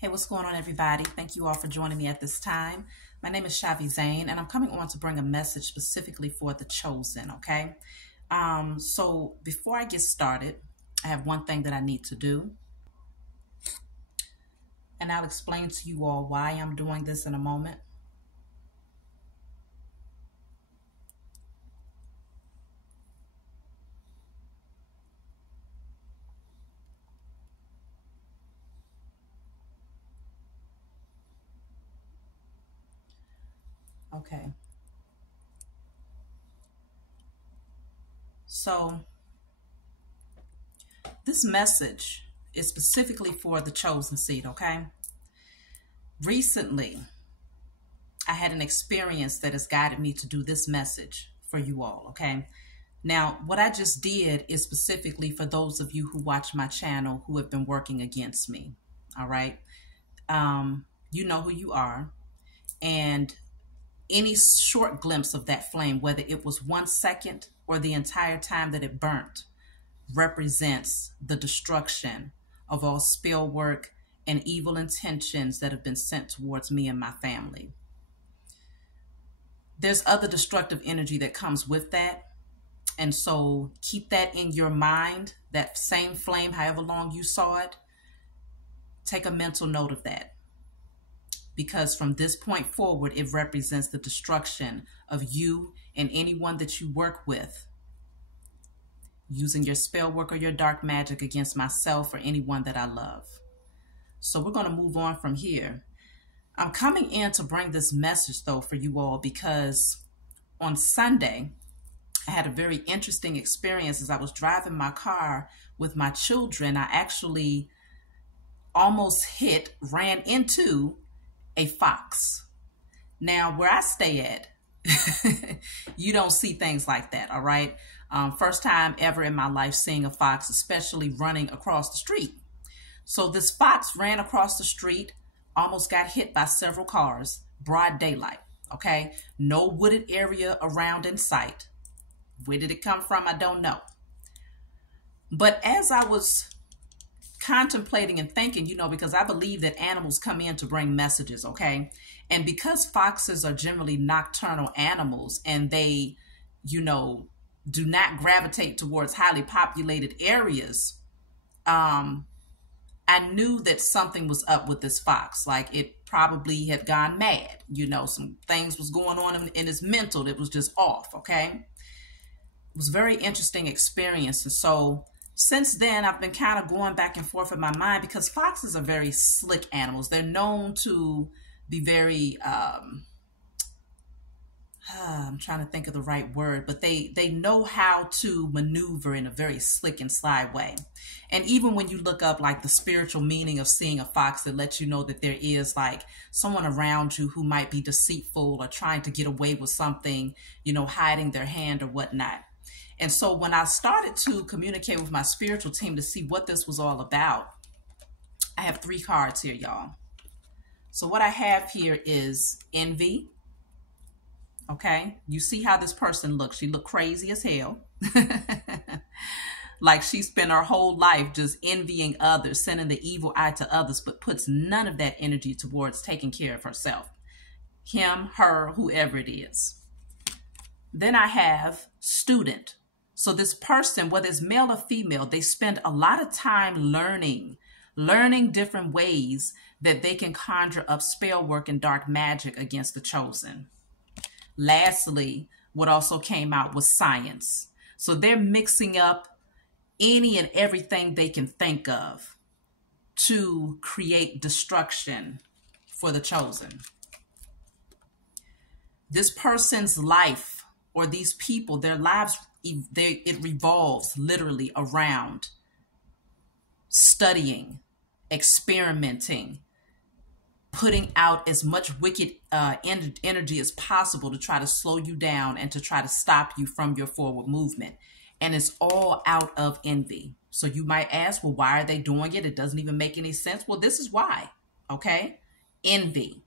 Hey, what's going on, everybody? Thank you all for joining me at this time. My name is Shavi Zane, and I'm coming on to bring a message specifically for the chosen, okay? So before I get started, I have one thing that I need to do, and I'll explain to you all why I'm doing this in a moment. Okay. So this message is specifically for the chosen seed, okay? Recently, I had an experience that has guided me to do this message for you all, okay? Now, what I just did is specifically for those of you who watch my channel who have been working against me, all right? You know who you are, and any short glimpse of that flame, whether it was 1 second or the entire time that it burnt, represents the destruction of all spell work and evil intentions that have been sent towards me and my family. There's other destructive energy that comes with that. And so keep that in your mind, that same flame, however long you saw it, take a mental note of that. Because from this point forward, it represents the destruction of you and anyone that you work with, using your spell work or your dark magic against myself or anyone that I love. So we're going to move on from here. I'm coming in to bring this message, though, for you all, because on Sunday, I had a very interesting experience as I was driving my car with my children. I actually almost ran into a fox. Now, where I stay at, you don't see things like that, all right? First time ever in my life seeing a fox, especially running across the street. So this fox ran across the street, almost got hit by several cars, broad daylight, okay? No wooded area around in sight. Where did it come from? I don't know. But as I was contemplating and thinking, because I believe that animals come in to bring messages, okay? And because foxes are generally nocturnal animals and they, do not gravitate towards highly populated areas, I knew that something was up with this fox. Like it probably had gone mad. Some things was going on in his mental that was just off, okay? It was a very interesting experience. And so since then, I've been kind of going back and forth in my mind because foxes are very slick animals. They're known to be very, I'm trying to think of the right word, but they know how to maneuver in a very slick and sly way. And even when you look up like the spiritual meaning of seeing a fox, it lets you know that there is like someone around you who might be deceitful or trying to get away with something, hiding their hand or whatnot. And so when I started to communicate with my spiritual team to see what this was all about, I have 3 cards here, y'all. So what I have here is envy. Okay, you see how this person looks. She looked crazy as hell. Like she spent her whole life just envying others, sending the evil eye to others, but puts none of that energy towards taking care of herself. Him, her, whoever it is. Then I have student. So this person, whether it's male or female, they spend a lot of time learning different ways that they can conjure up spell work and dark magic against the chosen. Lastly, what also came out was science. So they're mixing up any and everything they can think of to create destruction for the chosen. This person's life, or these people, their lives, it revolves literally around studying, experimenting, putting out as much wicked energy as possible to try to slow you down and to try to stop you from your forward movement. And it's all out of envy. So you might ask, well, why are they doing it? It doesn't even make any sense. Well, this is why, okay? Envy.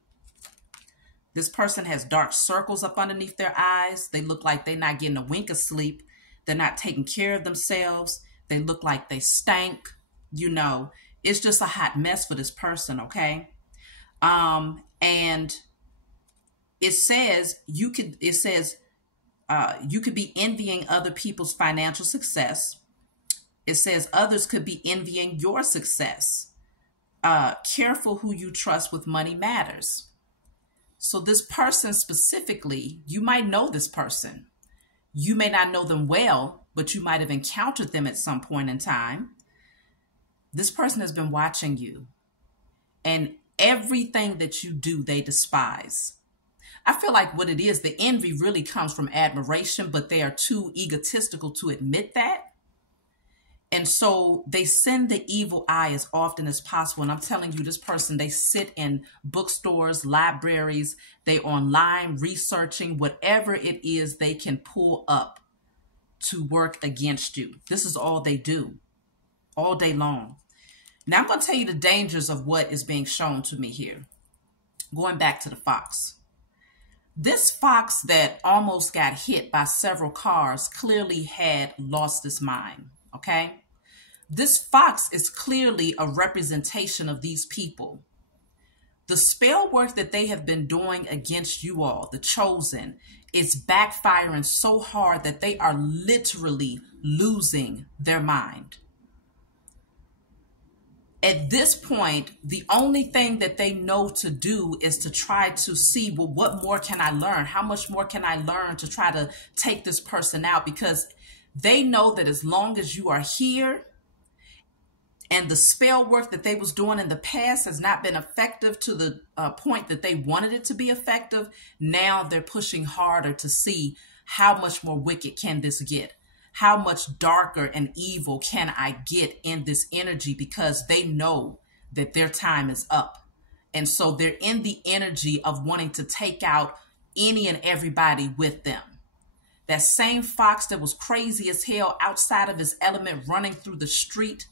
This person has dark circles up underneath their eyes. They look like they're not getting a wink of sleep. They're not taking care of themselves. They look like they stank, It's just a hot mess for this person, okay? And it says you could be envying other people's financial success. It says others could be envying your success. Careful who you trust with money matters. So this person specifically, you might know this person. You may not know them well, but you might have encountered them at some point in time. This person has been watching you, and everything that you do, they despise. I feel like what it is, the envy really comes from admiration, but they are too egotistical to admit that. And so they send the evil eye as often as possible. And I'm telling you, this person, they sit in bookstores, libraries, they online researching whatever it is they can pull up to work against you. This is all they do all day long. Now I'm going to tell you the dangers of what is being shown to me here. Going back to the fox. This fox that almost got hit by several cars clearly had lost its mind, okay? This fox is clearly a representation of these people. The spell work that they have been doing against you all, the chosen, is backfiring so hard that they are literally losing their mind. At this point, the only thing that they know to do is to try to see, well, what more can I learn? How much more can I learn to try to take this person out? Because they know that as long as you are here, and the spell work that they was doing in the past has not been effective to the point that they wanted it to be effective. Now they're pushing harder to see how much more wicked can this get? How much darker and evil can I get in this energy? Because they know that their time is up. And so they're in the energy of wanting to take out any and everybody with them. That same fox that was crazy as hell outside of his element running through the street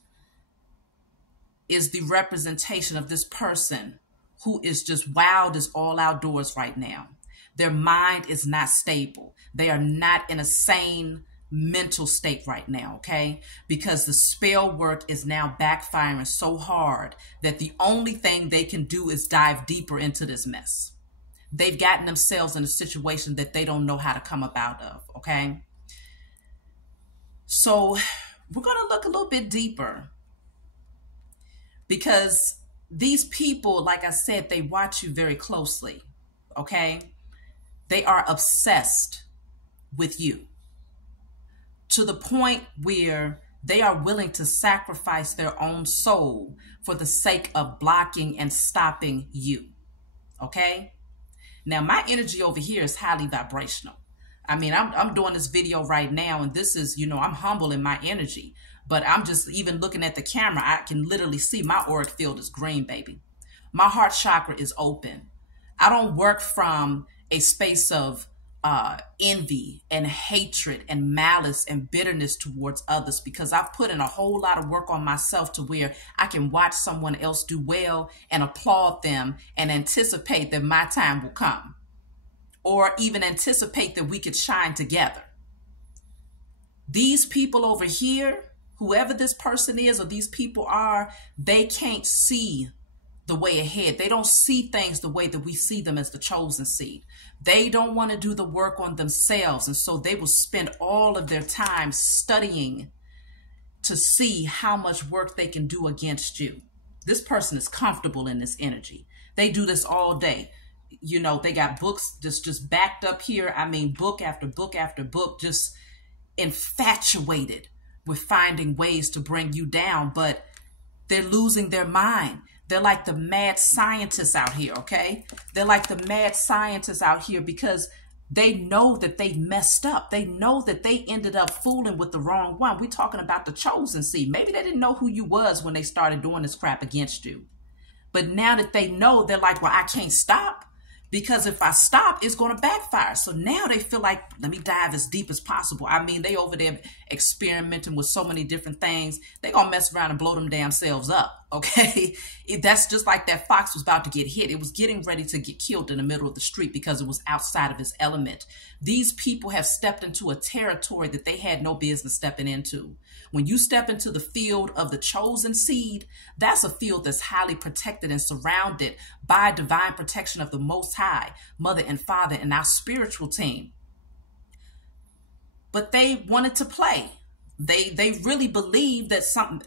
is the representation of this person who is just wild as all outdoors right now. Their mind is not stable. They are not in a sane mental state right now, okay? Because the spell work is now backfiring so hard that the only thing they can do is dive deeper into this mess. They've gotten themselves in a situation that they don't know how to come up out of, okay? So we're going to look a little bit deeper. Because these people, like I said, they watch you very closely, okay? They are obsessed with you to the point where they are willing to sacrifice their own soul for the sake of blocking and stopping you, okay? Now, my energy over here is highly vibrational. I mean, I'm doing this video right now, and this is, I'm humble in my energy. But I'm just even looking at the camera, I can literally see my auric field is green, baby. My heart chakra is open. I don't work from a space of envy and hatred and malice and bitterness towards others, because I've put in a whole lot of work on myself to where I can watch someone else do well and applaud them and anticipate that my time will come, or even anticipate that we could shine together. These people over here, whoever this person is or these people are, they can't see the way ahead. They don't see things the way that we see them as the chosen seed. They don't want to do the work on themselves. And so they will spend all of their time studying to see how much work they can do against you. This person is comfortable in this energy. They do this all day. They got books just backed up here. I mean, book after book after book, just infatuated with finding ways to bring you down, but they're losing their mind. They're like the mad scientists out here, okay? They're like the mad scientists out here because they know that they messed up. They know that they ended up fooling with the wrong one. We're talking about the chosen seed. Maybe they didn't know who you was when they started doing this crap against you. But now that they know, they're like, well, I can't stop. Because if I stop, it's going to backfire. So now they feel like, let me dive as deep as possible. I mean, they over there experimenting with so many different things. They're going to mess around and blow them damn selves up. Okay, that's just like that fox was about to get hit. It was getting ready to get killed in the middle of the street because it was outside of its element. These people have stepped into a territory that they had no business stepping into. When you step into the field of the chosen seed, that's a field that's highly protected and surrounded by divine protection of the Most High, Mother and Father, and our spiritual team. But they wanted to play. They really believe that something,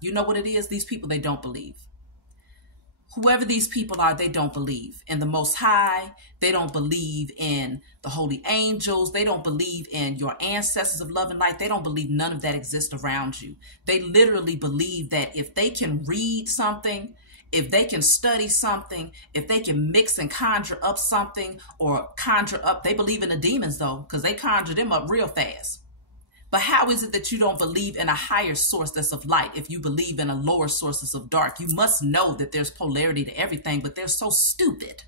you know what it is? These people, they don't believe. Whoever these people are, they don't believe in the Most High. They don't believe in the holy angels. They don't believe in your ancestors of love and light. They don't believe none of that exists around you. They literally believe that if they can read something, if they can study something, if they can mix and conjure up something or conjure up, they believe in the demons though, because they conjure them up real fast. But how is it that you don't believe in a higher source that's of light if you believe in a lower sources of dark? You must know that there's polarity to everything, but they're so stupid.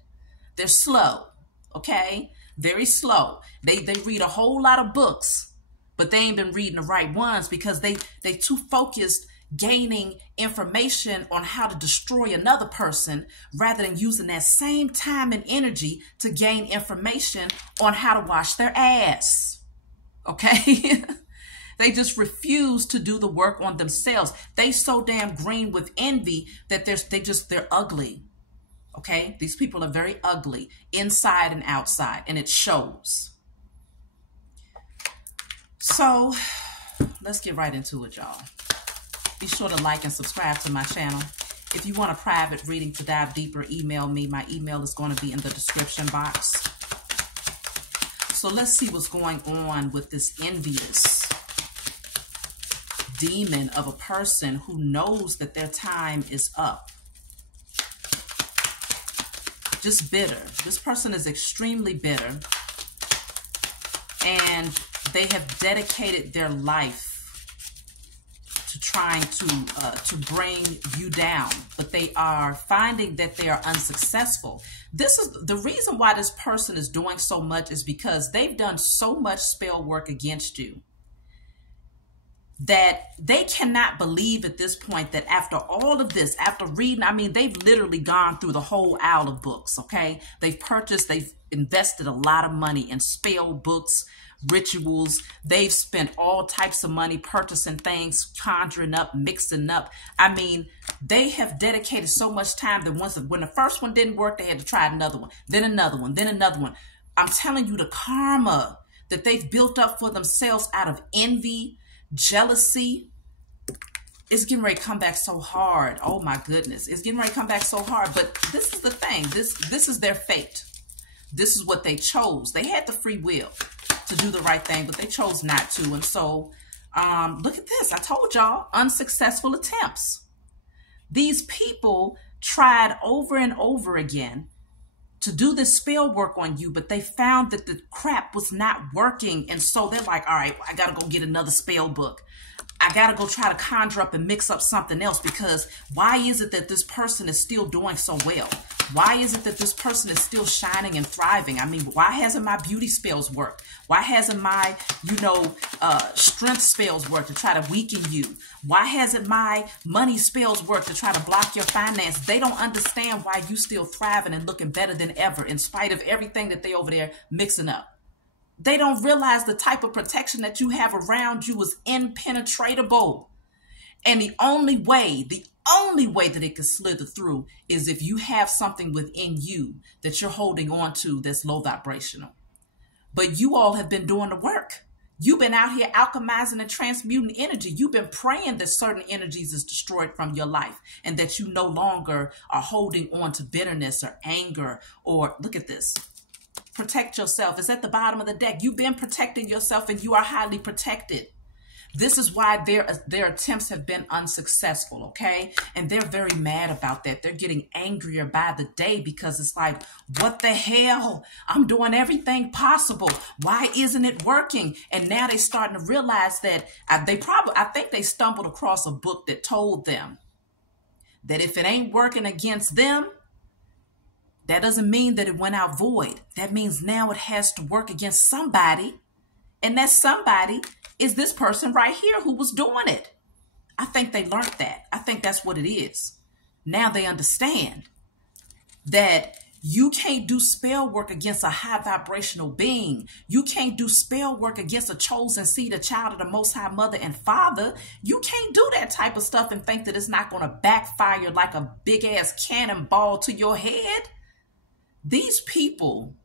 They're slow, okay? Very slow. They read a whole lot of books, but they ain't been reading the right ones because they too focused gaining information on how to destroy another person rather than using that same time and energy to gain information on how to wash their ass, okay? They just refuse to do the work on themselves. They so damn green with envy that they're ugly. Okay? These people are very ugly inside and outside, and it shows. So let's get right into it, y'all. Be sure to like and subscribe to my channel. If you want a private reading to dive deeper, email me. My email is going to be in the description box. So let's see what's going on with this envious demon of a person who knows that their time is up. Just bitter. This person is extremely bitter, and they have dedicated their life to trying to bring you down, but they are finding that they are unsuccessful. This is the reason why this person is doing so much, is because they've done so much spell work against you that they cannot believe at this point that after all of this, after reading, I mean, they've literally gone through the whole owl of books, okay? They've invested a lot of money in spell books, rituals. They've spent all types of money purchasing things, conjuring up, mixing up. I mean, they have dedicated so much time that when the first one didn't work, they had to try another one, then another one, then another one. I'm telling you, the karma that they've built up for themselves out of envy, jealousy, is getting ready to come back so hard. Oh my goodness, it's getting ready to come back so hard. But this is the thing, this is their fate. This is what they chose. They had the free will to do the right thing, but they chose not to. And so look at this. I told y'all, unsuccessful attempts. These people tried over and over again to do this spell work on you, but they found that the crap was not working. And so they're like, all right, I got to go get another spell book. I got to go try to conjure up and mix up something else, because why is it that this person is still doing so well? Why is it that this person is still shining and thriving? I mean, why hasn't my beauty spells worked? Why hasn't my, strength spells worked to try to weaken you? Why hasn't my money spells worked to try to block your finance? They don't understand why you still thriving and looking better than ever in spite of everything that they over there mixing up. They don't realize the type of protection that you have around you is impenetrable. And the only way that it can slither through is if you have something within you that you're holding on to that's low vibrational. But you all have been doing the work. You've been out here alchemizing and transmuting energy. You've been praying that certain energies is destroyed from your life and that you no longer are holding on to bitterness or anger or, look at this. Protect yourself. It's at the bottom of the deck. You've been protecting yourself and you are highly protected. This is why their attempts have been unsuccessful, okay? And they're very mad about that. They're getting angrier by the day because it's like, what the hell? I'm doing everything possible. Why isn't it working? And now they're starting to realize that I think they stumbled across a book that told them that if it ain't working against them, that doesn't mean that it went out void. That means now it has to work against somebody. And that somebody is this person right here who was doing it. I think they learned that. I think that's what it is. Now they understand that you can't do spell work against a high vibrational being. You can't do spell work against a chosen seed, a child of the Most High Mother and Father. You can't do that type of stuff and think that it's not going to backfire like a big ass cannonball to your head. These people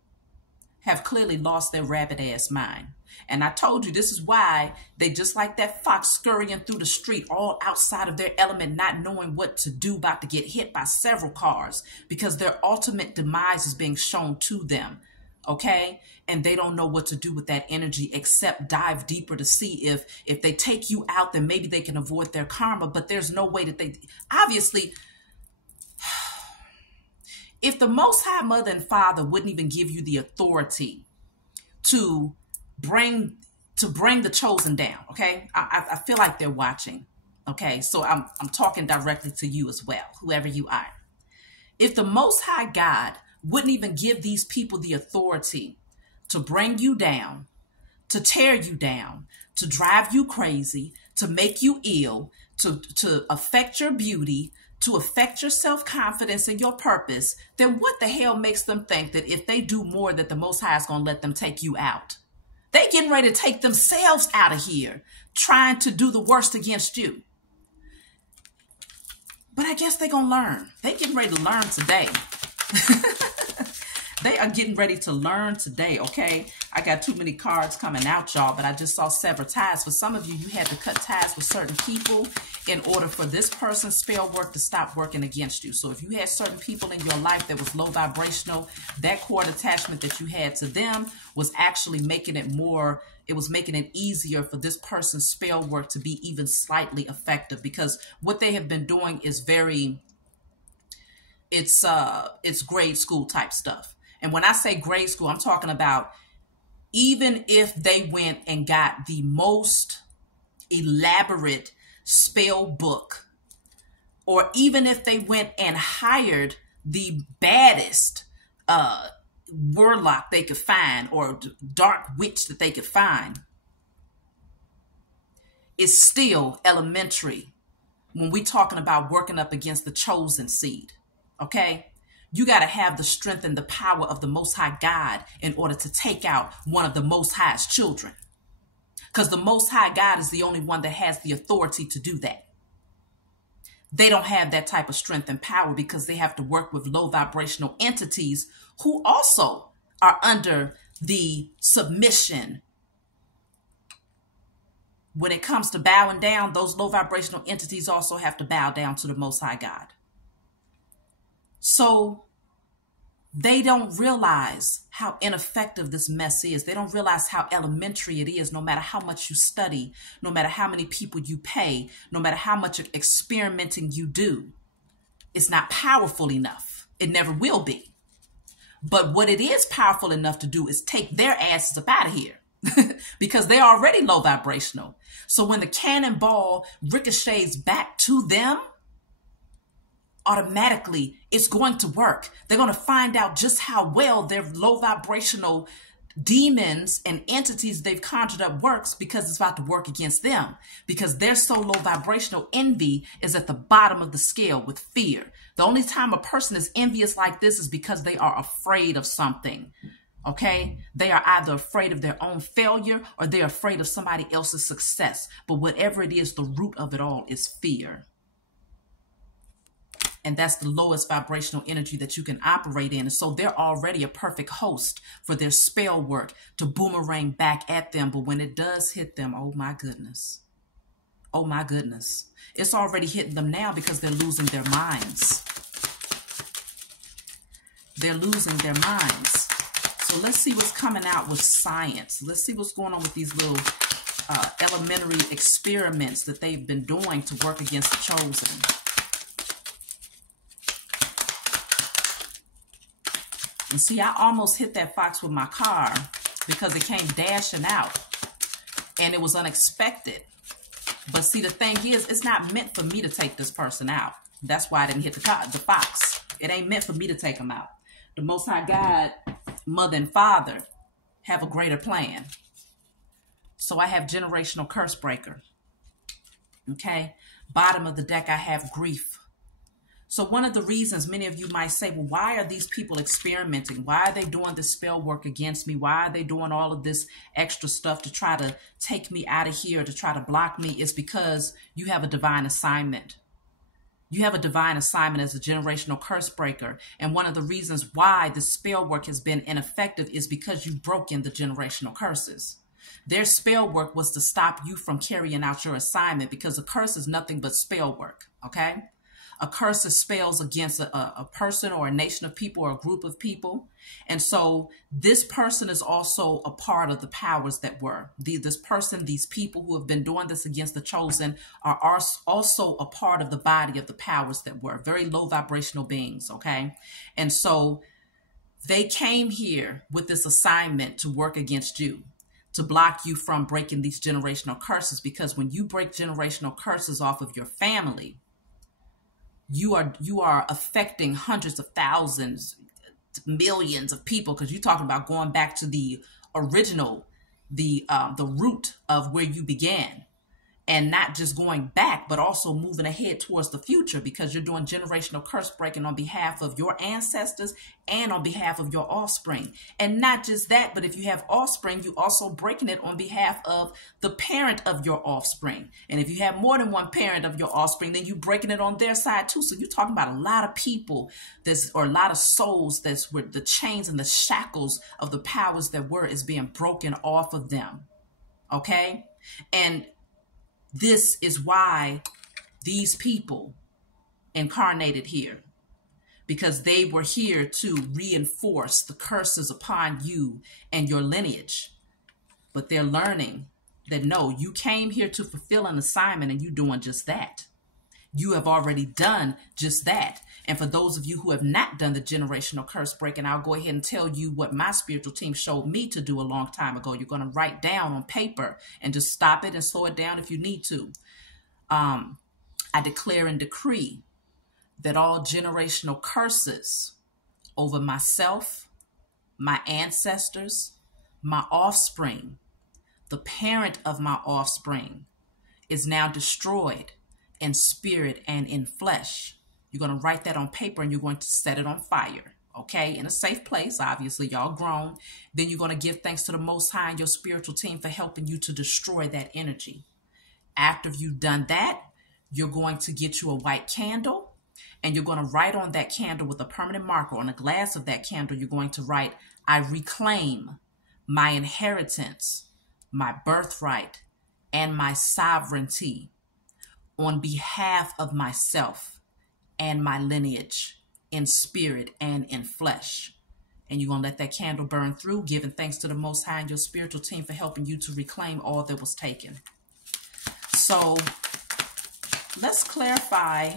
have clearly lost their rabbit ass mind. And I told you, this is why they just like that fox scurrying through the street, all outside of their element, not knowing what to do, about to get hit by several cars, because their ultimate demise is being shown to them. Okay. And they don't know what to do with that energy except dive deeper to see if they take you out, then maybe they can avoid their karma. But there's no way that they, obviously, if the Most High Mother and Father wouldn't even give you the authority to bring the chosen down, okay? I feel like they're watching, okay? So I'm talking directly to you as well, whoever you are. If the Most High God wouldn't even give these people the authority to bring you down, to tear you down, to drive you crazy, to make you ill, to affect your beauty, to affect your self-confidence and your purpose, then what the hell makes them think that if they do more that the Most High is going to let them take you out? They getting ready to take themselves out of here, trying to do the worst against you. But I guess they're going to learn. They getting ready to learn today. They are getting ready to learn today, okay? I got too many cards coming out, y'all, but I just saw sever ties. For some of you, you had to cut ties with certain people in order for this person's spell work to stop working against you. So if you had certain people in your life that was low vibrational, that cord attachment that you had to them was actually making it more, it was making it easier for this person's spell work to be even slightly effective, because what they have been doing is very, it's grade school type stuff. And when I say grade school, I'm talking about even if they went and got the most elaborate spell book, or even if they went and hired the baddest warlock they could find, or dark witch that they could find, it's still elementary when we're talking about working up against the chosen seed, okay? You got to have the strength and the power of the Most High God in order to take out one of the Most High's children. Because the Most High God is the only one that has the authority to do that. They don't have that type of strength and power because they have to work with low vibrational entities who also are under the submission. When it comes to bowing down, those low vibrational entities also have to bow down to the Most High God. So they don't realize how ineffective this mess is. They don't realize how elementary it is, no matter how much you study, no matter how many people you pay, no matter how much experimenting you do. It's not powerful enough. It never will be. But what it is powerful enough to do is take their asses up out of here because they're already low vibrational. So when the cannonball ricochets back to them, automatically it's going to work. They're going to find out just how well their low vibrational demons and entities they've conjured up works, because it's about to work against them, because they're so low vibrational. Envy is at the bottom of the scale with fear. The only time a person is envious like this is because they are afraid of something. Okay, they are either afraid of their own failure or they're afraid of somebody else's success. But whatever it is, the root of it all is fear. And that's the lowest vibrational energy that you can operate in. And so they're already a perfect host for their spell work to boomerang back at them. But when it does hit them, oh my goodness. Oh my goodness. It's already hitting them now because they're losing their minds. They're losing their minds. So let's see what's coming out with science. Let's see what's going on with these little elementary experiments that they've been doing to work against the chosen. And see, I almost hit that fox with my car because it came dashing out and it was unexpected. But see, the thing is, it's not meant for me to take this person out. That's why I didn't hit the fox. It ain't meant for me to take them out. The Most High God, Mother and Father have a greater plan. So I have generational curse breaker. Okay. Bottom of the deck, I have grief. So one of the reasons many of you might say, well, why are these people experimenting? Why are they doing this spell work against me? Why are they doing all of this extra stuff to try to take me out of here, to try to block me? It's because you have a divine assignment. You have a divine assignment as a generational curse breaker. And one of the reasons why the spell work has been ineffective is because you've broken the generational curses. Their spell work was to stop you from carrying out your assignment, because a curse is nothing but spell work, okay? A curse is spells against a person or a nation of people or a group of people. And so this person is also a part of the powers that were. This person, these people who have been doing this against the chosen are also a part of the body of the powers that were. Very low vibrational beings, okay? And so they came here with this assignment to work against you, to block you from breaking these generational curses, because when you break generational curses off of your family, you are affecting hundreds of thousands, millions of people, because you're talking about going back to the original, the root of where you began. And not just going back, but also moving ahead towards the future, because you're doing generational curse breaking on behalf of your ancestors and on behalf of your offspring. And not just that, but if you have offspring, you also breaking it on behalf of the parent of your offspring. And if you have more than one parent of your offspring, then you breaking it on their side too. So you're talking about a lot of people or a lot of souls that's where the chains and the shackles of the powers that were is being broken off of them. Okay? And this is why these people incarnated here, because they were here to reinforce the curses upon you and your lineage. But they're learning that no, you came here to fulfill an assignment, and you're doing just that. You have already done just that. And for those of you who have not done the generational curse breaking, I'll go ahead and tell you what my spiritual team showed me to do a long time ago. You're going to write down on paper and just stop it and slow it down if you need to. I declare and decree that all generational curses over myself, my ancestors, my offspring, the parent of my offspring, is now destroyed in spirit and in flesh. You're going to write that on paper, and you're going to set it on fire, okay? In a safe place, obviously, y'all grown. Then you're going to give thanks to the Most High and your spiritual team for helping you to destroy that energy. After you've done that, you're going to get you a white candle, and you're going to write on that candle with a permanent marker. On a glass of that candle, you're going to write, I reclaim my inheritance, my birthright, and my sovereignty on behalf of myself and my lineage in spirit and in flesh. And you're going to let that candle burn through, giving thanks to the Most High and your spiritual team for helping you to reclaim all that was taken. So let's clarify,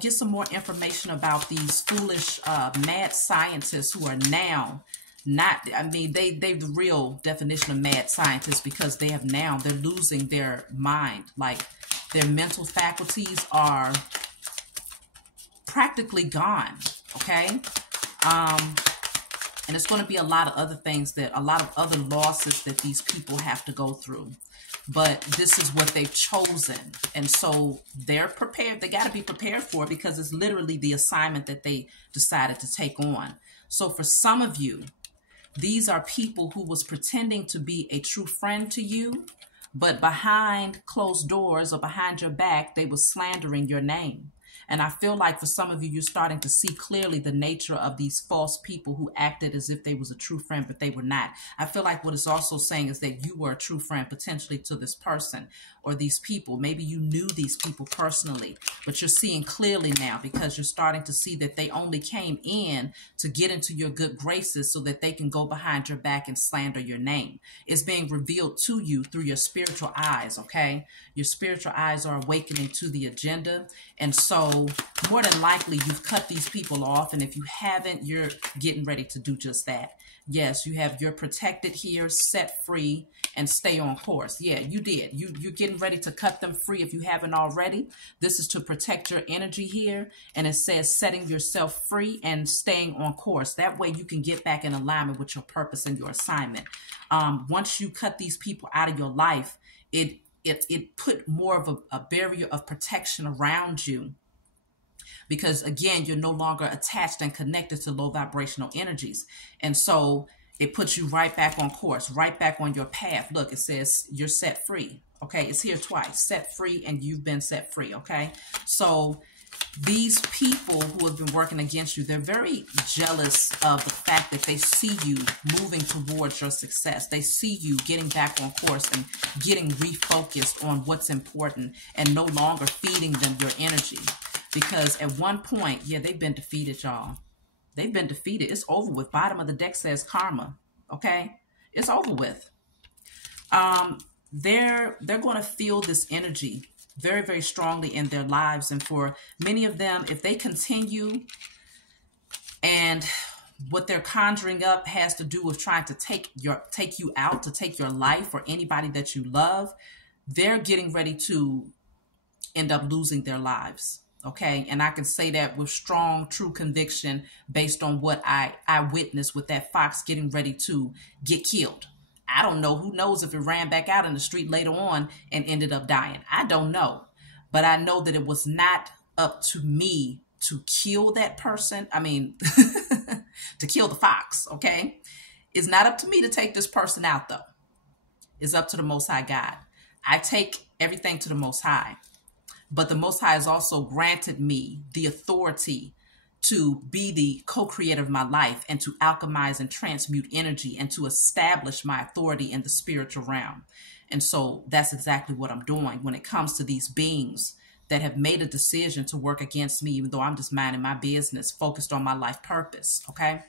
get some more information about these foolish mad scientists who are now not, they the real definition of mad scientists, because they're losing their mind. Like, their mental faculties are practically gone, okay? And it's going to be a lot of other things, a lot of other losses that these people have to go through. But this is what they've chosen. And so they're prepared. They got to be prepared for it, because it's literally the assignment that they decided to take on. So for some of you, these are people who was pretending to be a true friend to you, but behind closed doors or behind your back, they were slandering your name. And I feel like for some of you, you're starting to see clearly the nature of these false people who acted as if they was a true friend, but they were not. I feel like what it's also saying is that you were a true friend potentially to this person or these people. Maybe you knew these people personally, but you're seeing clearly now, because you're starting to see that they only came in to get into your good graces so that they can go behind your back and slander your name. It's being revealed to you through your spiritual eyes, okay? Your spiritual eyes are awakening to the agenda. And so more than likely you've cut these people off. And if you haven't, you're getting ready to do just that. Yes, you have your protected here, set free, and stay on course. Yeah, you did. You're getting ready to cut them free if you haven't already. This is to protect your energy here. And it says setting yourself free and staying on course. That way you can get back in alignment with your purpose and your assignment. Once you cut these people out of your life, it it put more of a barrier of protection around you, because again, you're no longer attached and connected to low vibrational energies. And so it puts you right back on course, right back on your path. Look, it says you're set free. Okay, it's here twice, set free, and you've been set free. Okay, so these people who have been working against you, they're very jealous of the fact that they see you moving towards your success. They see you getting back on course and getting refocused on what's important and no longer feeding them your energy. Because at one point, yeah, they've been defeated, y'all. They've been defeated. It's over with. Bottom of the deck says karma. Okay? It's over with. They're going to feel this energy very, very strongly in their lives. And for many of them, if they continue and what they're conjuring up has to do with trying to take you out, to take your life or anybody that you love, they're getting ready to end up losing their lives. Okay. And I can say that with strong, true conviction based on what I witnessed with that fox getting ready to get killed. I don't know. Who knows if it ran back out in the street later on and ended up dying? I don't know. But I know that it was not up to me to kill that person. I mean, to kill the fox. Okay. It's not up to me to take this person out, though. It's up to the Most High God. I take everything to the Most High. But the Most High has also granted me the authority to be the co-creator of my life and to alchemize and transmute energy and to establish my authority in the spiritual realm. And so that's exactly what I'm doing when it comes to these beings that have made a decision to work against me, even though I'm just minding my business, focused on my life purpose. Okay.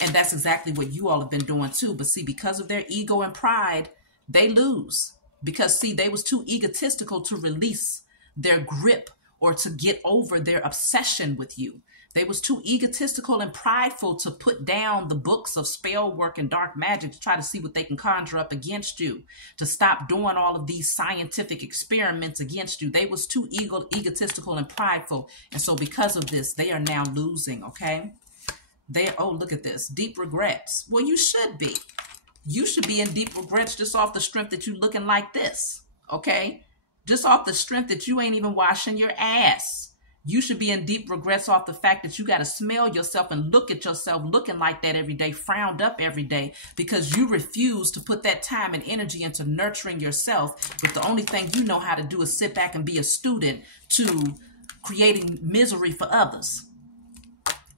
And that's exactly what you all have been doing too. But see, because of their ego and pride, they lose. Because see, they was too egotistical to release their grip or to get over their obsession with you. They was too egotistical and prideful to put down the books of spell work and dark magic to try to see what they can conjure up against you, to stop doing all of these scientific experiments against you. They was too egotistical and prideful. And so because of this, they are now losing, okay? Oh, look at this. Deep regrets. Well, you should be. You should be in deep regrets just off the strength that you looking like this, okay? Just off the strength that you ain't even washing your ass. You should be in deep regrets off the fact that you got to smell yourself and look at yourself looking like that every day, frowned up every day, because you refuse to put that time and energy into nurturing yourself. But the only thing you know how to do is sit back and be a student to creating misery for others,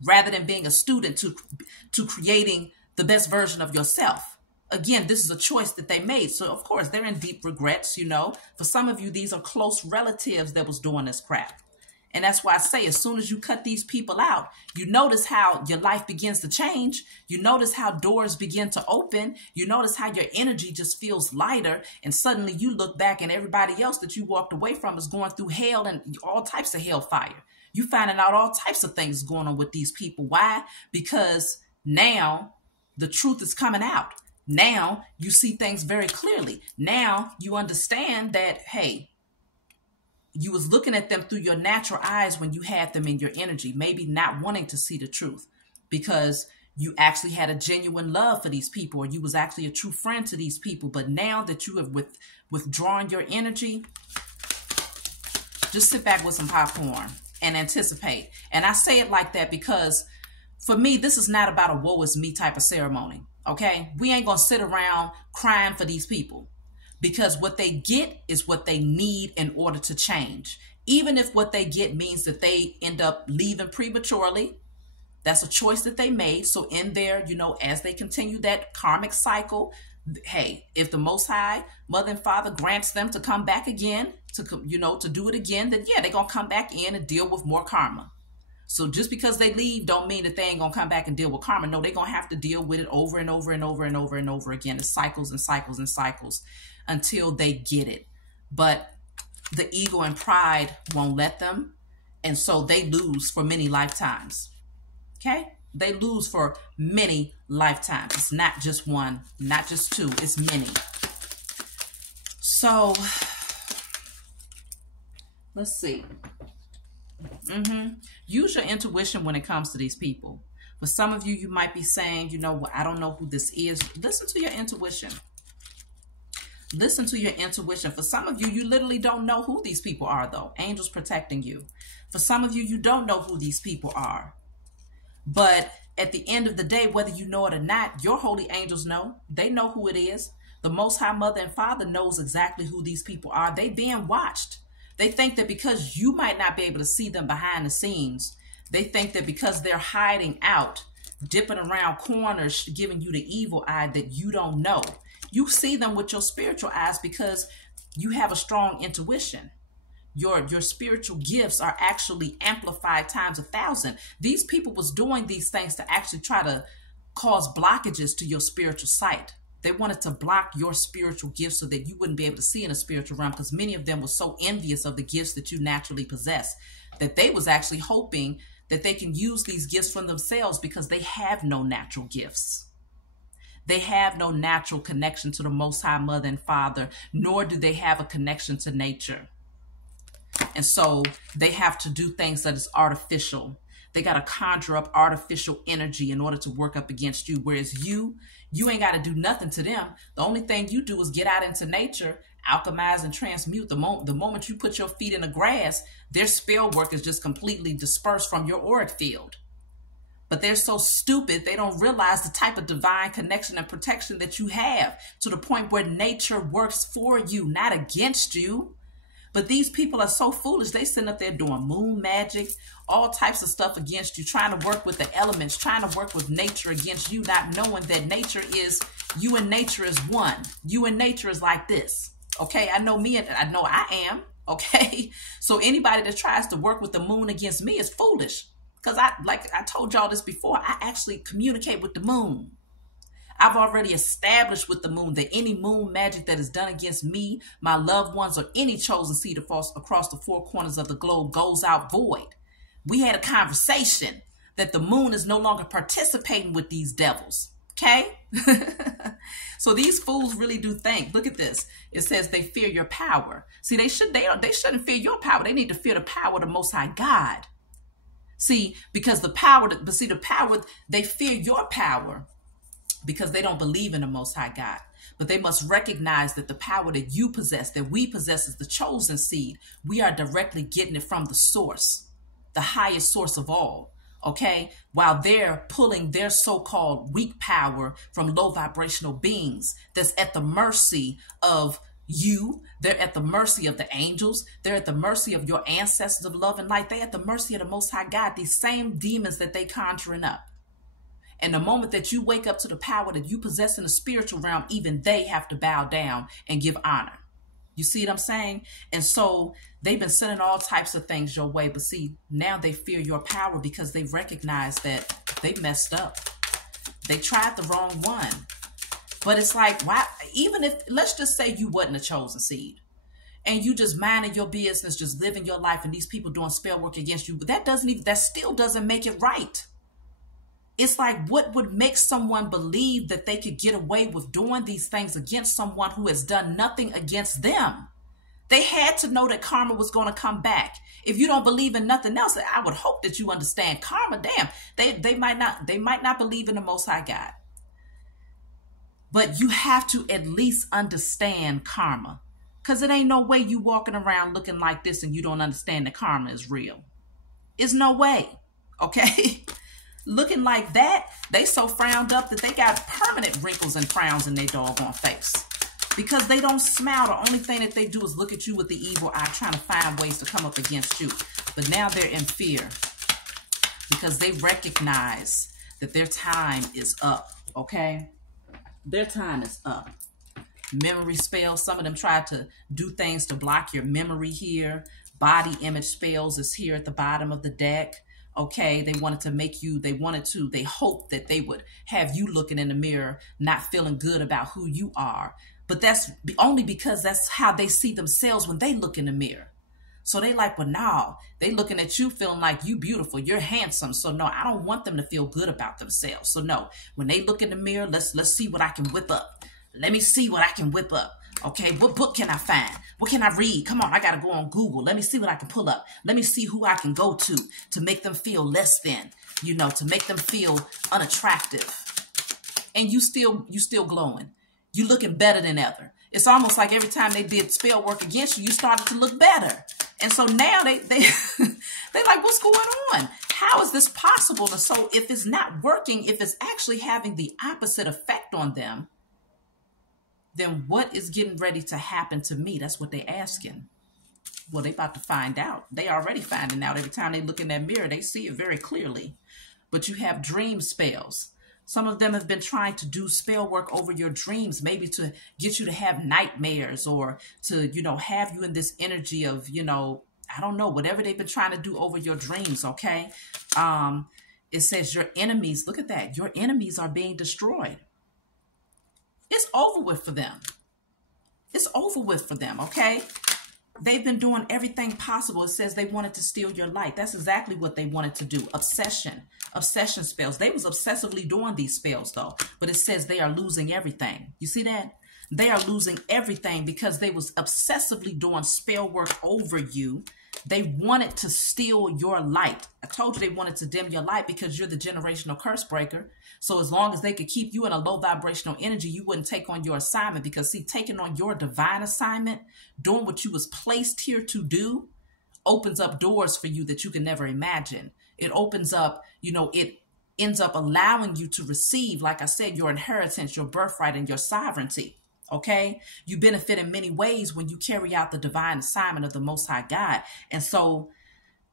rather than being a student to creating the best version of yourself. Again, this is a choice that they made. So, of course, they're in deep regrets, you know. For some of you, these are close relatives that was doing this crap. And that's why I say, as soon as you cut these people out, you notice how your life begins to change. You notice how doors begin to open. You notice how your energy just feels lighter. And suddenly you look back and everybody else that you walked away from is going through hell and all types of hellfire. You finding out all types of things going on with these people. Why? Because now the truth is coming out. Now you see things very clearly. Now you understand that, hey, you was looking at them through your natural eyes when you had them in your energy, maybe not wanting to see the truth because you actually had a genuine love for these people, or you was actually a true friend to these people. But now that you have withdrawn your energy, just sit back with some popcorn and anticipate. And I say it like that because for me, this is not about a woe is me type of ceremony. Okay. We ain't going to sit around crying for these people. Because what they get is what they need in order to change. Even if what they get means that they end up leaving prematurely, that's a choice that they made. So in there, you know, as they continue that karmic cycle, hey, if the Most High, Mother and Father grants them to come back again, to do it again, then yeah, they're going to come back in and deal with more karma. So just because they leave don't mean that they ain't going to come back and deal with karma. No, they're going to have to deal with it over and over and over and over and over again. It's cycles and cycles and cycles until they get it. But the ego and pride won't let them. And so they lose for many lifetimes. Okay? They lose for many lifetimes. It's not just one, not just two. It's many. So let's see. Use your intuition when it comes to these people. For some of you, you might be saying, you know, well, I don't know who this is. Listen to your intuition. Listen to your intuition. For some of you, you literally don't know who these people are, though. Angels protecting you. For some of you, you don't know who these people are. But at the end of the day, whether you know it or not, your holy angels know. They know who it is. The Most High Mother and Father knows exactly who these people are. They being watched. They think that because you might not be able to see them behind the scenes, they think that because they're hiding out, dipping around corners, giving you the evil eye, that you don't know. You see them with your spiritual eyes because you have a strong intuition. Your spiritual gifts are actually amplified times 1,000. These people was doing these things to actually try to cause blockages to your spiritual sight. They wanted to block your spiritual gifts so that you wouldn't be able to see in the spiritual realm, because many of them were so envious of the gifts that you naturally possess that they was actually hoping that they can use these gifts for themselves, because they have no natural gifts. They have no natural connection to the Most High Mother and Father, nor do they have a connection to nature. And so they have to do things that is artificial. They got to conjure up artificial energy in order to work up against you. Whereas you ain't got to do nothing to them. The only thing you do is get out into nature, alchemize and transmute. The moment you put your feet in the grass, their spell work is just completely dispersed from your auric field. But they're so stupid, they don't realize the type of divine connection and protection that you have, to the point where nature works for you, not against you. But these people are so foolish. They sitting up there doing moon magic, all types of stuff against you, trying to work with the elements, trying to work with nature against you, not knowing that nature is, you and nature is one. You and nature is like this. Okay, I know me, and I know I am. Okay, so anybody that tries to work with the moon against me is foolish. Because like I told y'all this before, I actually communicate with the moon. I've already established with the moon that any moon magic that is done against me, my loved ones, or any chosen seed across the four corners of the globe goes out void. We had a conversation that the moon is no longer participating with these devils. Okay? So these fools really do think. Look at this. It says they fear your power. See, they shouldn't fear your power. They need to fear the power of the Most High God. See, because the power, they fear your power because they don't believe in the Most High God. But they must recognize that the power that you possess, that we possess as the chosen seed, we are directly getting it from the source, the highest source of all. Okay, while they're pulling their so-called weak power from low vibrational beings that's at the mercy of you. They're at the mercy of the angels. They're at the mercy of your ancestors of love and light. They're at the mercy of the Most High God, these same demons that they conjuring up. And the moment that you wake up to the power that you possess in the spiritual realm, even they have to bow down and give honor. You see what I'm saying? And so they've been sending all types of things your way. But see, now they fear your power because they recognize that they messed up. They tried the wrong one. But it's like, why? Even if, let's just say you wasn't a chosen seed and you just minding your business, just living your life, and these people doing spell work against you, but that still doesn't make it right. It's like, what would make someone believe that they could get away with doing these things against someone who has done nothing against them? They had to know that karma was going to come back. If you don't believe in nothing else, I would hope that you understand karma. Damn, they might not believe in the Most High God. But you have to at least understand karma, because it ain't no way you walking around looking like this and you don't understand that karma is real. It's no way. Okay. Looking like that, they so frowned up that they got permanent wrinkles and frowns in their doggone face because they don't smile. The only thing that they do is look at you with the evil eye, trying to find ways to come up against you. But now they're in fear because they recognize that their time is up. Okay, their time is up. Memory spells. Some of them try to do things to block your memory here. Body image spells is here at the bottom of the deck. Okay, they hoped that they would have you looking in the mirror, not feeling good about who you are. But that's only because that's how they see themselves when they look in the mirror. So they like, well, no, they looking at you feeling like you beautiful, you're handsome. So no, I don't want them to feel good about themselves. So no, when they look in the mirror, let's see what I can whip up. Let me see what I can whip up. Okay, what book can I find? What can I read? Come on, I got to go on Google. Let me see what I can pull up. Let me see who I can go to make them feel less than, to make them feel unattractive. And you still glowing. You looking better than ever. It's almost like every time they did spell work against you, you started to look better. And so now they they're like, what's going on? How is this possible? And so if it's not working, if it's actually having the opposite effect on them, then what is getting ready to happen to me? That's what they're asking. Well, they about to find out. They already finding out. Every time they look in that mirror, they see it very clearly. But you have dream spells. Some of them have been trying to do spell work over your dreams, maybe to get you to have nightmares or to, have you in this energy of, I don't know, whatever they've been trying to do over your dreams, okay? It says your enemies, look at that, your enemies are being destroyed. It's over with for them. It's over with for them, okay? They've been doing everything possible. It says they wanted to steal your light. That's exactly what they wanted to do. Obsession spells. They was obsessively doing these spells though, but it says they are losing everything. You see that? They are losing everything because they was obsessively doing spell work over you. They wanted to steal your light. I told you they wanted to dim your light because you're the generational curse breaker. So as long as they could keep you in a low vibrational energy, you wouldn't take on your assignment, because see, taking on your divine assignment, doing what you was placed here to do, opens up doors for you that you can never imagine. It opens up, it ends up allowing you to receive, like I said, your inheritance, your birthright, and your sovereignty. Okay, you benefit in many ways when you carry out the divine assignment of the Most High God. And so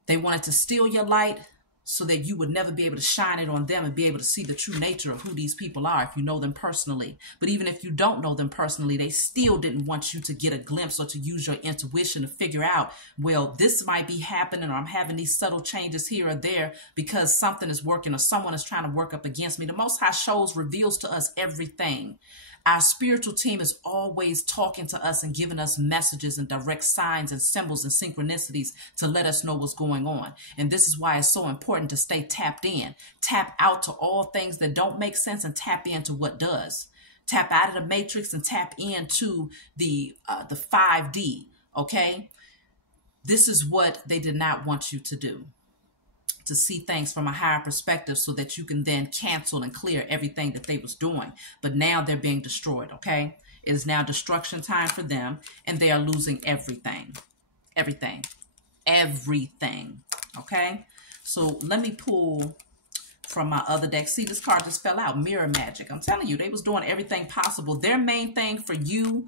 they wanted to steal your light so that you would never be able to shine it on them and be able to see the true nature of who these people are if you know them personally. But even if you don't know them personally, they still didn't want you to get a glimpse or to use your intuition to figure out, well, this might be happening, or I'm having these subtle changes here or there because something is working or someone is trying to work up against me. The Most High reveals to us everything. Our spiritual team is always talking to us and giving us messages and direct signs and symbols and synchronicities to let us know what's going on. And this is why it's so important to stay tapped in. Tap out to all things that don't make sense and tap into what does. Tap out of the matrix and tap into the 5D, okay? This is what they did not want you to do. To see things from a higher perspective so that you can then cancel and clear everything that they was doing. But now they're being destroyed, okay? It is now destruction time for them, and they are losing everything. Everything. Everything, okay? So let me pull from my other deck. See, this card just fell out, Mirror Magic. I'm telling you, they was doing everything possible. Their main thing for you,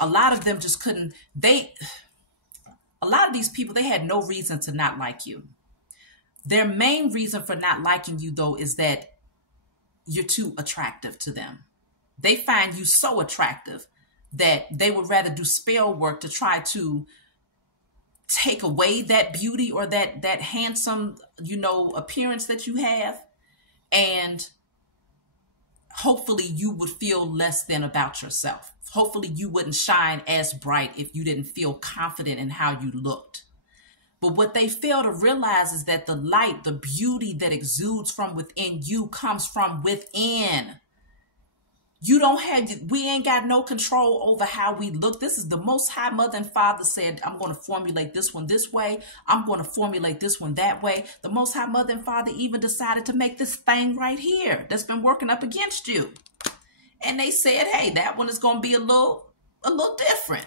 a lot of them just couldn't, a lot of these people, they had no reason to not like you. Their main reason for not liking you, though, is that you're too attractive to them. They find you so attractive that they would rather do spell work to try to take away that beauty or that handsome, appearance that you have. And hopefully you would feel less than about yourself. Hopefully you wouldn't shine as bright if you didn't feel confident in how you looked. But what they fail to realize is that the light, the beauty that exudes from within you comes from within. We ain't got no control over how we look. This is the Most High Mother and Father said, I'm going to formulate this one this way. I'm going to formulate this one that way. The Most High Mother and Father even decided to make this thing right here that's been working up against you. And they said, hey, that one is going to be a little different.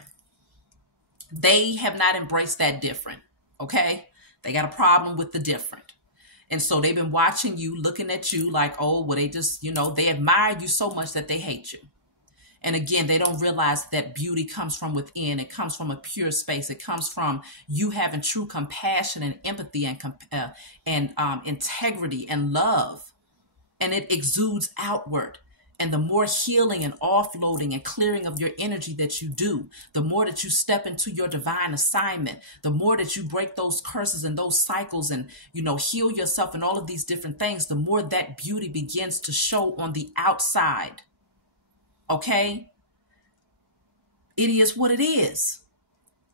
They have not embraced that different. Okay, they got a problem with the different. And so they've been watching you, looking at you like, oh, well, they just, they admire you so much that they hate you. And again, they don't realize that beauty comes from within. It comes from a pure space. It comes from you having true compassion and empathy and integrity and love. And it exudes outward. And the more healing and offloading and clearing of your energy that you do, the more that you step into your divine assignment, the more that you break those curses and those cycles and, heal yourself and all of these different things, the more that beauty begins to show on the outside. Okay? It is what it is.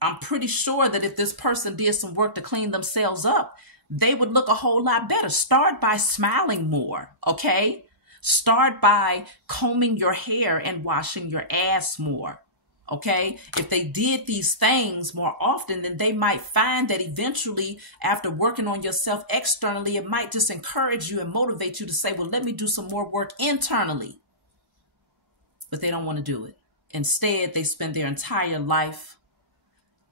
I'm pretty sure that if this person did some work to clean themselves up, they would look a whole lot better. Start by smiling more, okay? Start by combing your hair and washing your ass more, okay? If they did these things more often, then they might find that eventually, after working on yourself externally, it might just encourage you and motivate you to say, well, let me do some more work internally. But they don't want to do it. Instead, they spend their entire life,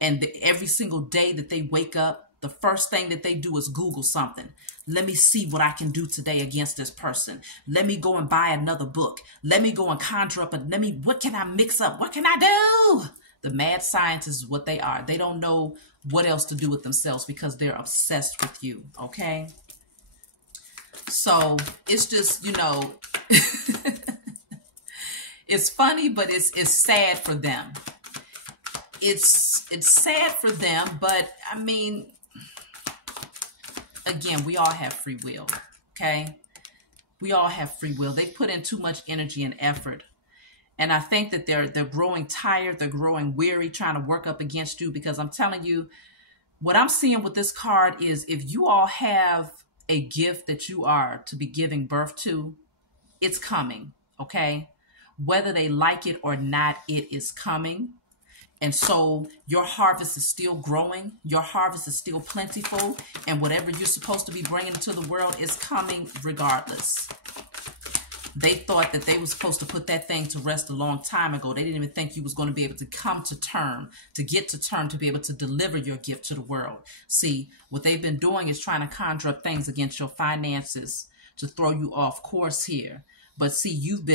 and every single day that they wake up, the first thing that they do is Google something. Let me see what I can do today against this person. Let me go and buy another book. Let me go and conjure up what can I mix up? What can I do? The mad scientists is what they are. They don't know what else to do with themselves because they're obsessed with you, okay? So it's just, it's funny, but it's sad for them. It's sad for them, but I mean, again, we all have free will, okay? We all have free will. They put in too much energy and effort. And I think that they're growing tired, they're growing weary, trying to work up against you, because I'm telling you, what I'm seeing with this card is if you all have a gift that you are to be giving birth to, it's coming, okay? Whether they like it or not, it is coming. And so your harvest is still growing. Your harvest is still plentiful. And whatever you're supposed to be bringing to the world is coming regardless. They thought that they were supposed to put that thing to rest a long time ago. They didn't even think you was going to be able to come to term, to get to term, to be able to deliver your gift to the world. See, what they've been doing is trying to conjure up things against your finances to throw you off course here. But see, you've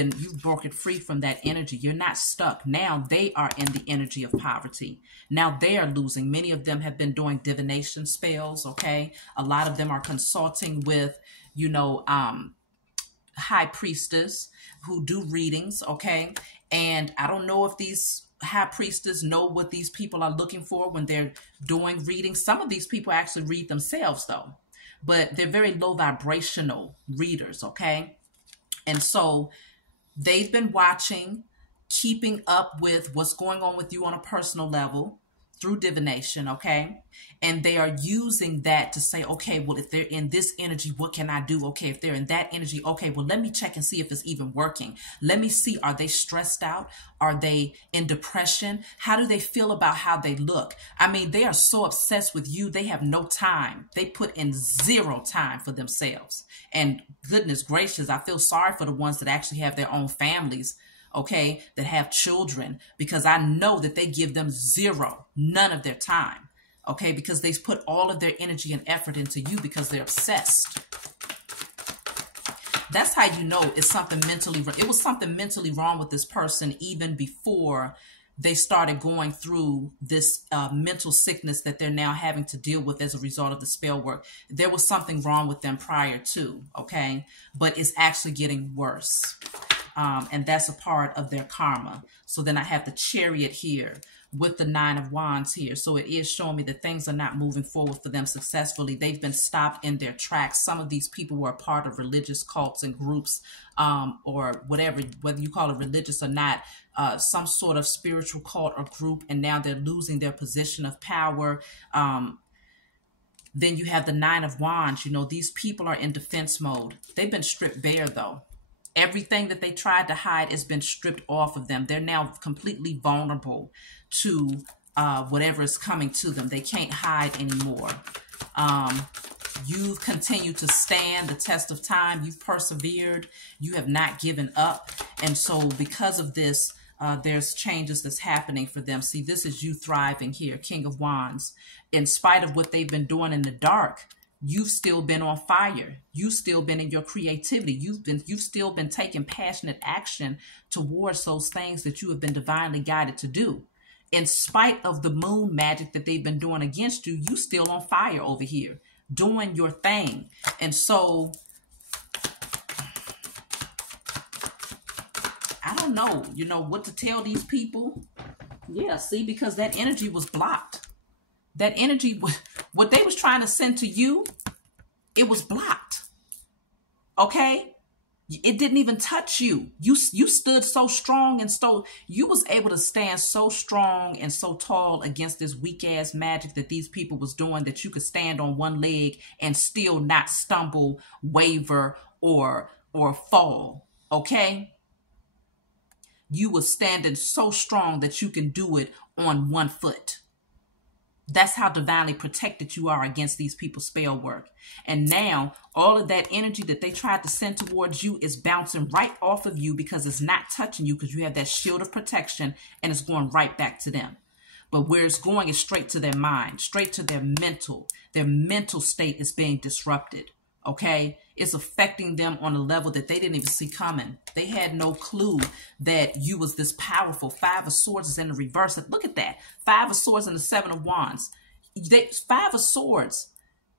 broken free from that energy. You're not stuck. Now they are in the energy of poverty. Now they are losing. Many of them have been doing divination spells, okay? A lot of them are consulting with, high priestess who do readings, okay? And I don't know if these high priestess know what these people are looking for when they're doing readings. Some of these people actually read themselves, though. But they're very low vibrational readers, okay? And so they've been watching, keeping up with what's going on with you on a personal level through divination, okay? And they are using that to say, okay, well, if they're in this energy, what can I do? Okay, if they're in that energy, okay, well, let me check and see if it's even working. Let me see, are they stressed out? Are they in depression? How do they feel about how they look? I mean, they are so obsessed with you, they have no time. They put in zero time for themselves. And goodness gracious, I feel sorry for the ones that actually have their own families, okay, that have children, because I know that they give them none of their time, okay, because they've put all of their energy and effort into you because they're obsessed. That's how you know it's something mentally, it was something mentally wrong with this person even before they started going through this mental sickness that they're now having to deal with as a result of the spell work. There was something wrong with them prior to, okay, but it's actually getting worse. And that's a part of their karma. So then I have the Chariot here with the 9 of Wands here. So it is showing me that things are not moving forward for them successfully. They've been stopped in their tracks. Some of these people were a part of religious cults and groups, or whatever, whether you call it religious or not, some sort of spiritual cult or group, and now they're losing their position of power. Then you have the 9 of Wands. These people are in defense mode. They've been stripped bare, though. Everything that they tried to hide has been stripped off of them. They're now completely vulnerable to whatever is coming to them. They can't hide anymore. You've continued to stand the test of time. You've persevered. You have not given up. And so because of this, there's changes that's happening for them. See, this is you thriving here, King of Wands. In spite of what they've been doing in the dark, you've still been on fire. You've still been in your creativity. You've still been taking passionate action towards those things that you have been divinely guided to do. In spite of the moon magic that they've been doing against you, you still on fire over here, doing your thing. And so I don't know, what to tell these people. Yeah, see, because that energy was blocked. That energy, what they was trying to send to you, it was blocked. Okay? It didn't even touch you. You stood so strong, and so you was able to stand so strong and so tall against this weak ass magic that these people was doing, that you could stand on one leg and still not stumble, waver, or fall. Okay? You was standing so strong that you can do it on one foot. That's how divinely protected you are against these people's spell work. And now all of that energy that they tried to send towards you is bouncing right off of you because it's not touching you, because you have that shield of protection, and it's going right back to them. But where it's going is straight to their mind, straight to their mental. Their mental state is being disrupted. Okay, it's affecting them on a level that they didn't even see coming. They had no clue that you was this powerful. 5 of Swords is in the reverse. Look at that. 5 of Swords and the 7 of Wands. 5 of Swords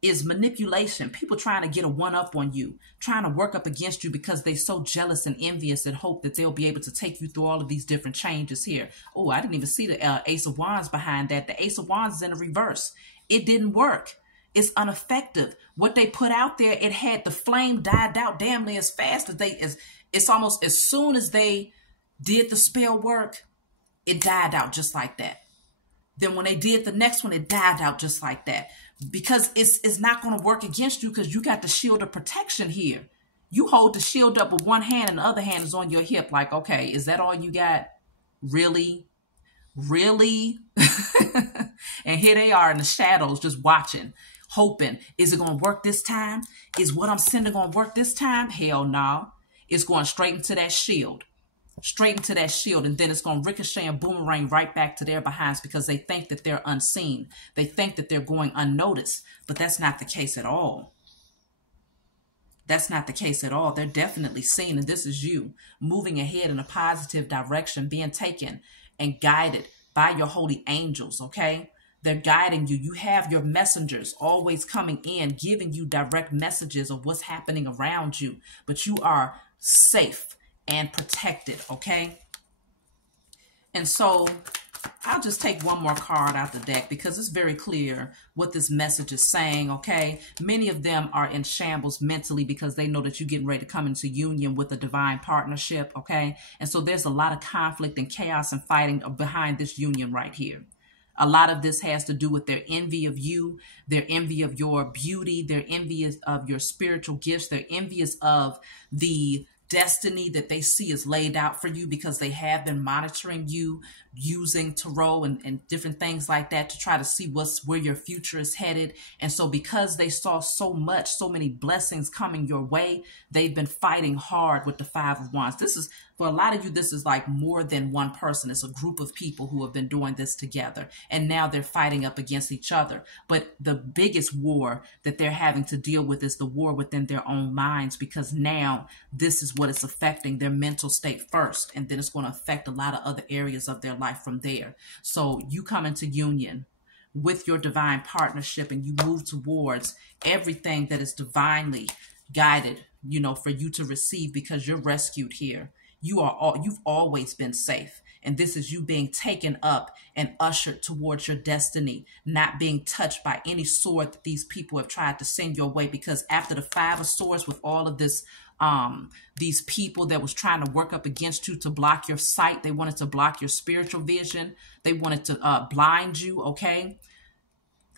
is manipulation. People trying to get a one-up on you, trying to work up against you because they're so jealous and envious and hope that they'll be able to take you through all of these different changes here. Oh, I didn't even see the Ace of Wands behind that. The Ace of Wands is in the reverse. It didn't work. It's ineffective. What they put out there, it had the flame died out damn near as fast as it's almost as soon as they did the spell work, it died out just like that. Then when they did the next one, it died out just like that. Because it's not going to work against you because you got the shield of protection here. You hold the shield up with one hand and the other hand is on your hip. Like, okay, is that all you got? Really? Really? And here they are in the shadows just watching, hoping, is it going to work this time? Is what I'm sending going to work this time? Hell no. It's going straight into that shield. Straight into that shield, and then it's going to ricochet and boomerang right back to their behinds because they think that they're unseen. They think that they're going unnoticed, but that's not the case at all. That's not the case at all. They're definitely seen, and this is you moving ahead in a positive direction, being taken and guided by your holy angels, okay? They're guiding you. You have your messengers always coming in, giving you direct messages of what's happening around you, but you are safe and protected, okay? And so I'll just take one more card out the deck because it's very clear what this message is saying, okay? Many of them are in shambles mentally because they know that you're getting ready to come into union with a divine partnership, okay? And so there's a lot of conflict and chaos and fighting behind this union right here. A lot of this has to do with their envy of you, their envy of your beauty, their envious of your spiritual gifts, they're envious of the destiny that they see is laid out for you because they have been monitoring you using tarot and different things like that to try to see where your future is headed. And so because they saw so many blessings coming your way, they've been fighting hard with the 5 of Wands. This is, for a lot of you, this is like more than one person. It's a group of people who have been doing this together. And now they're fighting up against each other. But the biggest war that they're having to deal with is the war within their own minds, because now this is what is affecting their mental state first. And then it's going to affect a lot of other areas of their life from there. So you come into union with your divine partnership and you move towards everything that is divinely guided, you know, for you to receive, because you're rescued here. You've always been safe. And this is you being taken up and ushered towards your destiny, not being touched by any sword that these people have tried to send your way. Because after the 5 of Swords, with all of this, these people that was trying to work up against you to block your sight, they wanted to block your spiritual vision. They wanted to blind you, okay?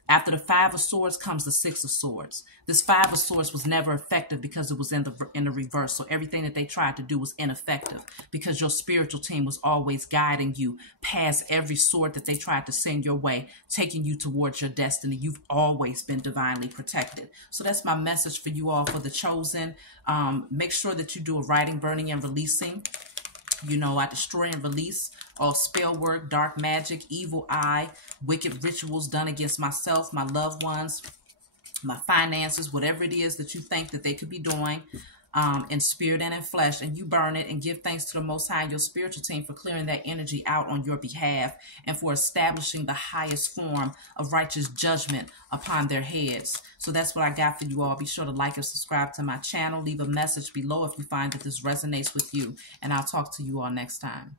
After the 5 of Swords comes the 6 of Swords. This 5 of Swords was never effective because it was in the reverse. So everything that they tried to do was ineffective because your spiritual team was always guiding you past every sword that they tried to send your way, taking you towards your destiny. You've always been divinely protected. So that's my message for you all, for the chosen. Make sure that you do a writing, burning, and releasing. You know, I destroy and release all spell work, dark magic, evil eye, wicked rituals done against myself, my loved ones, my finances, whatever it is that you think that they could be doing in spirit and in flesh, and you burn it and give thanks to the Most High and your spiritual team for clearing that energy out on your behalf and for establishing the highest form of righteous judgment upon their heads. So that's what I got for you all. Be sure to like and subscribe to my channel. Leave a message below if you find that this resonates with you, and I'll talk to you all next time.